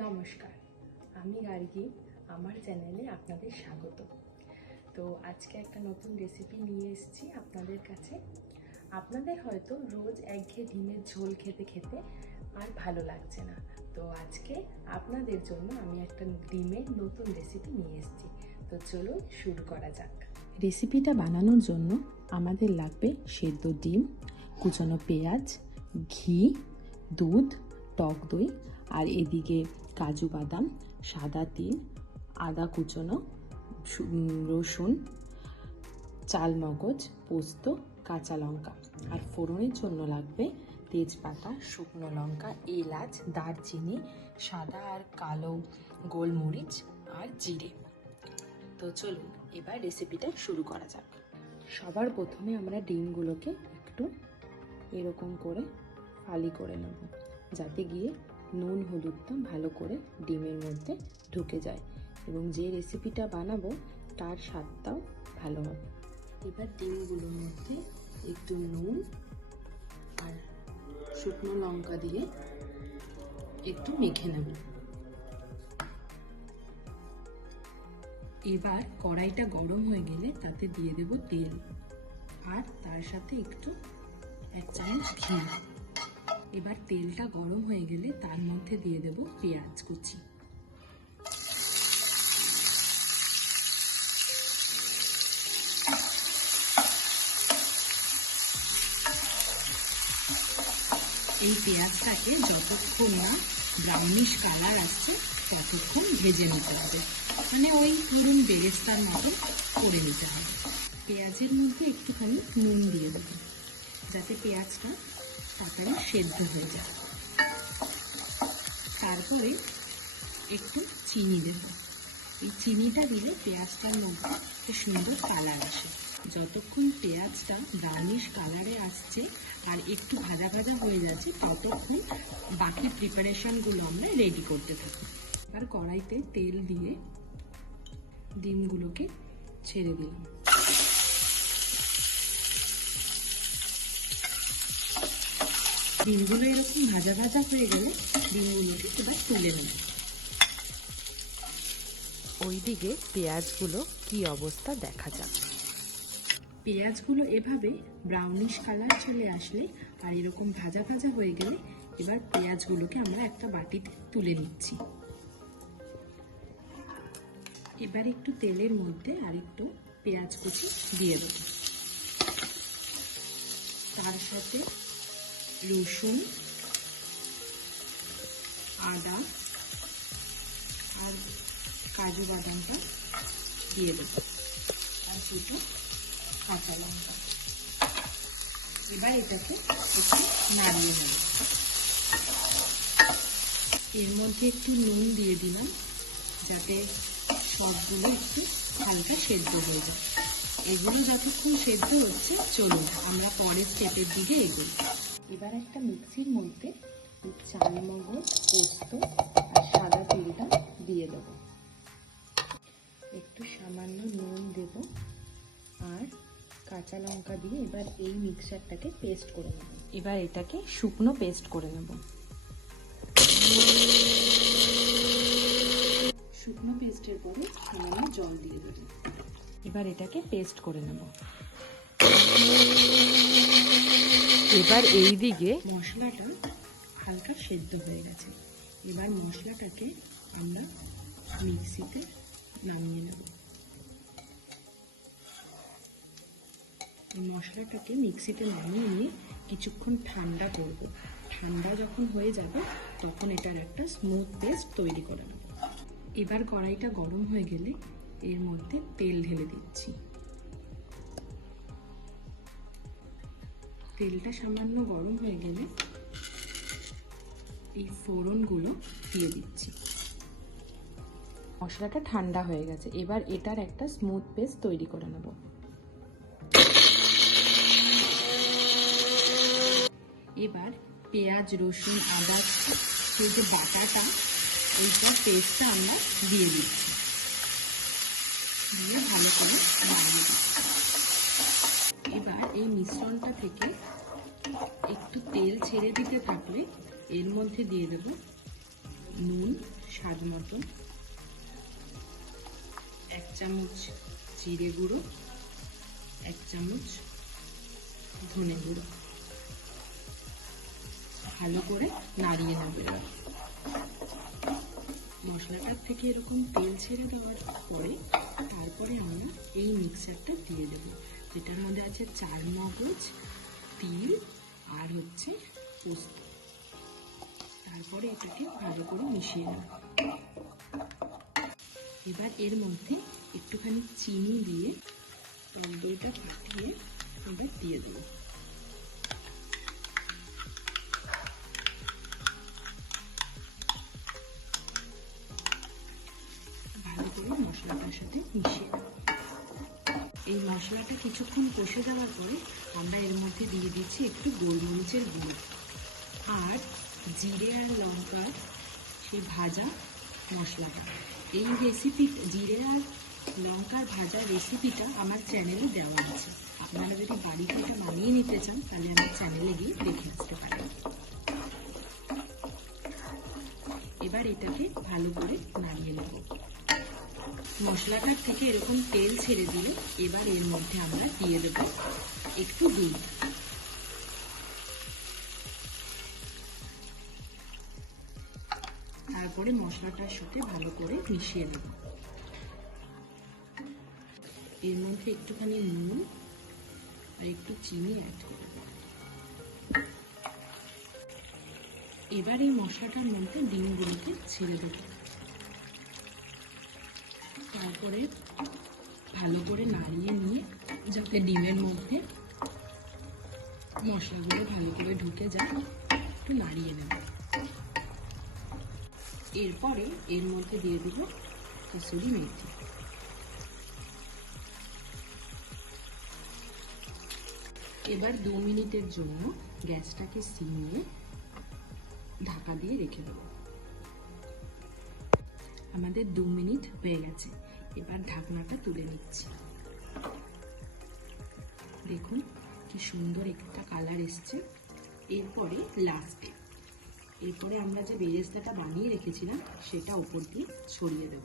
নমস্কার, আমি গার্গী। আমার চ্যানেলে আপনাদের স্বাগত। তো আজকে একটা নতুন রেসিপি নিয়ে এসেছি আপনাদের কাছে। আপনাদের হয়তো রোজ একঘেয়ে ডিমের ঝোল খেতে খেতে আর ভালো লাগছে না, তো আজকে আপনাদের জন্য আমি একটা ডিমের নতুন রেসিপি নিয়ে এসেছি। তো চলুন শুরু করা যাক। রেসিপিটা বানানোর জন্য আমাদের লাগবে সেদ্ধ ডিম, কুচানো পেঁয়াজ, ঘি, দুধ, টক দই, আর এদিকে কাজু বাদাম, সাদা তিল, আদা কুচনো, রসুন, চালমগজ, পোস্ত, কাঁচা লঙ্কা। আর ফোড়নের জন্য লাগবে তেজপাতা, শুকনো লঙ্কা, এলাচ, দারচিনি, সাদা আর কালো গোলমরিচ আর জিরে। তো চলুন এবার রেসিপিটা শুরু করা যাক। সবার প্রথমে আমরা ডিমগুলোকে একটু এরকম করে ফালি করে নেব, যাতে গিয়ে নুন হলুদটা ভালো করে ডিমের মধ্যে ঢুকে যায় এবং যে রেসিপিটা বানাবো তার স্বাদটাও ভালো হবে। এবার ডিমগুলোর মধ্যে একটু নুন আর শুকনো লঙ্কা দিয়ে একটু মেখে নেব। এবার কড়াইটা গরম হয়ে গেলে তাতে দিয়ে দেব তেল আর তার সাথে একটু 1 চামচ ঘি। এবার তেলটা গরম হয়ে গেলে তার মধ্যে দিয়ে দেব পেঁয়াজ কুচি। এই পেঁয়াজটাকে যতক্ষণ না ব্রাউনিশ কালার আসছে ততক্ষণ ভেজে নিতে হবে, মানে ওই পুরো বেরেস্তার মতো করে নিতে হবে। পেঁয়াজের মধ্যে একটুখানি নুন দিয়ে দেবো যাতে পেঁয়াজটা তাড়াতাড়ি সেদ্ধ হয়ে যায়। তারপরে একটু চিনি দেব। এই চিনিটা দিলে পেঁয়াজটার মধ্যে একটা সুন্দর কালার আসে। যতক্ষণ পেঁয়াজটা ব্রাউনিশ কালারে আসছে আর একটু ভাজা ভাজা হয়ে যাচ্ছে ততক্ষণ বাকি প্রিপারেশনগুলো আমরা রেডি করতে থাকি। আর কড়াইতে তেল দিয়ে ডিমগুলোকে ছেড়ে দিলাম। ডিমগুলো এরকম ভাজা ভাজা হয়ে গেলে ডিমগুলোকে এবার তুলে নেব। ওইদিকে পেঁয়াজগুলো কি অবস্থা দেখা যাক। পেঁয়াজগুলো এভাবে ব্রাউনিশ কালার চলে আসলে আর এরকম ভাজা ভাজা হয়ে গেলে এবার পেঁয়াজগুলোকে আমরা একটা বাটিতে তুলে নিচ্ছি। এবার একটু তেলের মধ্যে আর একটু পেঁয়াজ কুচি দিয়ে দেব, তার সাথে রসুন, আদা আর কাজু বাদামটা দিয়ে দেব আর দুটো কাঁচা লঙ্কা। এবার এটাকে একটু নাড়িয়ে নেব। এর মধ্যে একটু নুন দিয়ে দিলাম যাতে সবগুলো একটু হালকা সেদ্ধ হয়ে যায়। এগুলো যতক্ষণ সেদ্ধ হচ্ছে চলুন আমরা পরের স্টেপের দিকে এগোই। এবার একটা মিক্সির মধ্যে চালমগজ, পোস্ত আর সাদা তিলটা দিয়ে দেব। একটু সামান্য নুন দেব আর কাঁচা লঙ্কা দিয়ে এবার এই মিক্সচারটাকে পেস্ট করে নেব। এবার এটাকে শুকনো পেস্ট করে নেব। শুকনো পেস্টের পরে সামান্য জল দিয়ে দেব। এবার এটাকে পেস্ট করে নেব। এবার এই দিকে মশলাটা হালকা সেদ্ধ হয়ে গেছে। এবার মশলাটাকে আমরা মিক্সিতে নামিয়ে নেব। মশলাটাকে মিক্সিতে নামিয়ে নিয়ে কিছুক্ষণ ঠান্ডা করব। ঠান্ডা যখন হয়ে যাবে তখন এটার একটা স্মুথ পেস্ট তৈরি করে নেব। এবার কড়াইটা গরম হয়ে গেলে এর মধ্যে তেল ঢেলে দিচ্ছি। তেলটা সামান্য গরম হয়ে গেলে এই ফোড়নগুলো দিয়ে দিচ্ছি। মশলাটা ঠান্ডা হয়ে গেছে, এবার এটার একটা স্মুথ পেস্ট তৈরি করে নেব। এবার পেঁয়াজ, রসুন, আদা সেই যে বাটাটা এইসব পেস্টটা আমরা দিয়ে দিচ্ছি, দিয়ে ভালো করে নাড়িয়ে দিচ্ছি। এবার এই মিশ্রণটা থেকে একটু তেল ছেড়ে দিতে থাকলে এর মধ্যে দিয়ে দেব নুন, স্বাদ মতো, 1 চামচ জিরে গুঁড়ো, 1 চামচ ধনে গুঁড়ো। ভালো করে নাড়িয়ে নেবে। মশলাটার থেকে এরকম তেল ছেড়ে দেওয়ার পরে তারপরে আমরা এই মিক্সচারটা দিয়ে দেবো, যেটার মধ্যে আছে চারমগজ, তিল আর হচ্ছে পোস্ত। তারপরে এটাকে ভালো করে মিশিয়ে নেব। এবার এর মধ্যে একটুখানি চিনি দিয়ে টক দইটা ফাটিয়ে আমরা দিয়ে দেবো। ভালো করে মশলাটার সাথে মিশিয়ে নেব। এই মশলাটা কিছুক্ষণ কষে যাওয়ার পরে আমরা এর মধ্যে দিয়ে দিচ্ছি একটু গোলমরিচের গুঁড়ো আর জিরে আর লঙ্কার সেই ভাজা মশলাটা। এই রেসিপি জিরে আর লঙ্কার ভাজা রেসিপিটা আমার চ্যানেলে দেওয়া আছে। আপনারা যদি বাড়িতে এটা বানিয়ে নিতে চান তাহলে আমার চ্যানেলে গিয়ে দেখে আসতে পারেন। এবার এটাকে ভালো করে নাড়িয়ে নেব। মশলাটার থেকে এরকম তেল ছেড়ে দিলে এবার এর মধ্যে আমরা দিয়ে দেব একটু দুধ। তারপরে মশলাটার সাথে ভালো করে মিশিয়ে দেব। এর মধ্যে একটুখানি নুন আর একটু চিনি অ্যাড করে দেব। এবার এই মশলাটার মধ্যে ডিমগুলোকে ছেড়ে দেব। তারপরে ভালো করে নাড়িয়ে নিয়ে যাতে ডিমের মধ্যে মশলাগুলো ভালো করে ঢুকে যায় একটু নাড়িয়ে নেব। এরপরে এর মধ্যে দিয়ে দিব কসুরি মেথি। এবার 2 মিনিটের জন্য গ্যাসটাকে সিমিয়ে ঢাকা দিয়ে রেখে দেব। আমাদের 2 মিনিট হয়ে গেছে। এবার ঢাকনাটা তুলে নিচ্ছি। দেখুন কি সুন্দর একটা কালার এসছে। এরপরে লাস্টে আমরা যে বেরেস্তাটা বানিয়ে রেখেছিলাম সেটা উপর দিয়ে ছড়িয়ে দেব।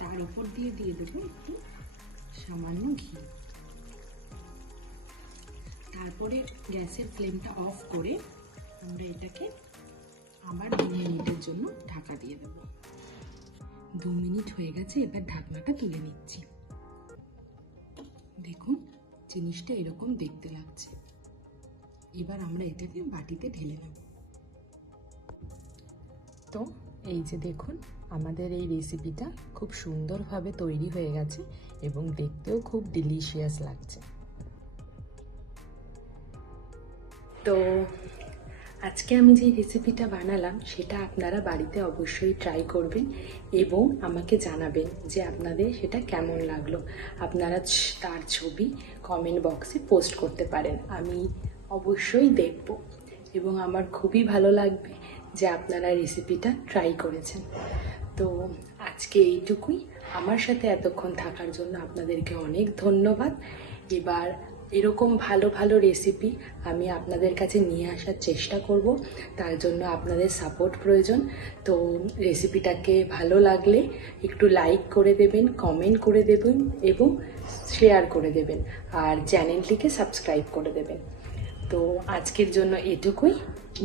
তার উপর দিয়ে দেবো একটু সামান্য ঘি। তারপরে গ্যাসের ফ্লেমটা অফ করে আমরা এটাকে আবার 2 মিনিটের জন্য ঢাকা দিয়ে দেব। 2 মিনিট হয়ে গেছে। এবার ঢাকনাটা তুলে নিচ্ছি। দেখুন জিনিসটা এরকম দেখতে লাগছে। এবার আমরা এটাকে বাটিতে ঢেলে নেব। তো এই যে দেখুন আমাদের এই রেসিপিটা খুব সুন্দরভাবে তৈরি হয়ে গেছে এবং দেখতেও খুব ডিলিশিয়াস লাগছে। তো আজকে আমি যে রেসিপিটা বানালাম সেটা আপনারা বাড়িতে অবশ্যই ট্রাই করবেন এবং আমাকে জানাবেন যে আপনাদের সেটা কেমন লাগলো। আপনারা তার ছবি কমেন্ট বক্সে পোস্ট করতে পারেন, আমি অবশ্যই দেখব এবং আমার খুবই ভালো লাগবে যে আপনারা রেসিপিটা ট্রাই করেছেন। তো আজকে এইটুকুই। আমার সাথে এতক্ষণ থাকার জন্য আপনাদেরকে অনেক ধন্যবাদ। এবার এরকম ভালো ভালো রেসিপি আমি আপনাদের কাছে নিয়ে আসার চেষ্টা করব, তার জন্য আপনাদের সাপোর্ট প্রয়োজন। তো রেসিপিটাকে ভালো লাগলে একটু লাইক করে দেবেন, কমেন্ট করে দেবেন এবং শেয়ার করে দেবেন আর চ্যানেলটিকে সাবস্ক্রাইব করে দেবেন। তো আজকের জন্য এটুকুই।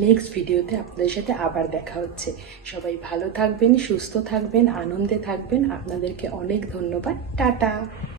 নেক্সট ভিডিওতে আপনাদের সাথে আবার দেখা হচ্ছে। সবাই ভালো থাকবেন, সুস্থ থাকবেন, আনন্দে থাকবেন। আপনাদেরকে অনেক ধন্যবাদ। টাটা।